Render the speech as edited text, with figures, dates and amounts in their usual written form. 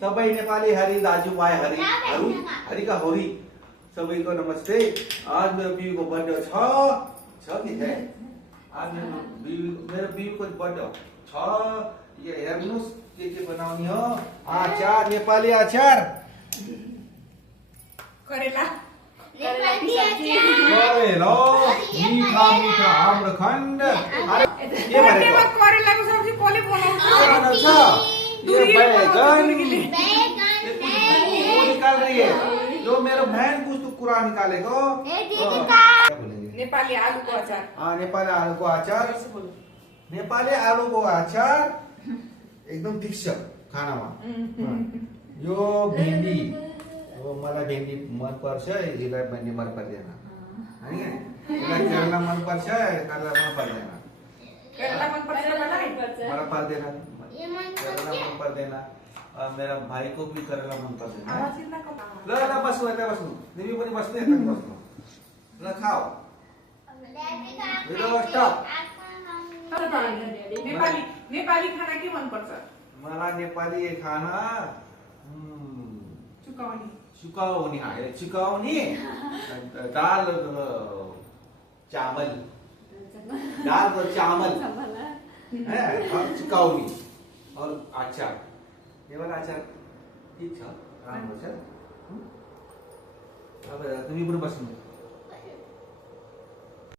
सबै नेपाली हरि दाजुभाइ हरि का होरी सबैको नमस्ते। आज मेरो बिबीको बर्थडे छ कि है? आज मेरो बिबीको बर्थडे छ। यो हेर्नुस् के बनाउने हो? अचार, नेपाली अचार, करेला करेला, मीठा आम्रखण्ड। के भनेको? करेलाको सब्जी कसले बनाउँछ? ये बैगन वो निकाल रही है। जो मेरा बहन कुछ तो कुरा निकालेगा। नेपाली आलुको अचार। नेपाली आलुको अचार। नेपाली आलुको अचार एकदम फिक्स छ खानामा। यो भेन्डी, मलाई भेन्डी मन पर्छ, यसलाई भेन्डी मन पर्दैन हैन। यसलाई करेला मन पर्छ, करेला मन पर्दैन। करेला मन पर्छ मलाई? मलाई पर्दैन, करेला मन पर्दैन। मेरा भाइ को भी करेला मन पर्दैन। ल बस्नु यता बस्नु, तिमी पनि बस्नु यता बस्नु। ल खाऊ। स्टप। नेपाली खाना के मन पर्छ? मलाई नेपाली खाना सुकाउने दाल चावल, दाल और चावल है, और सुकाउने और अचार। ये वाला अचार ठीक छ, राम्रो छ। अब तिमी पनि बस्नु।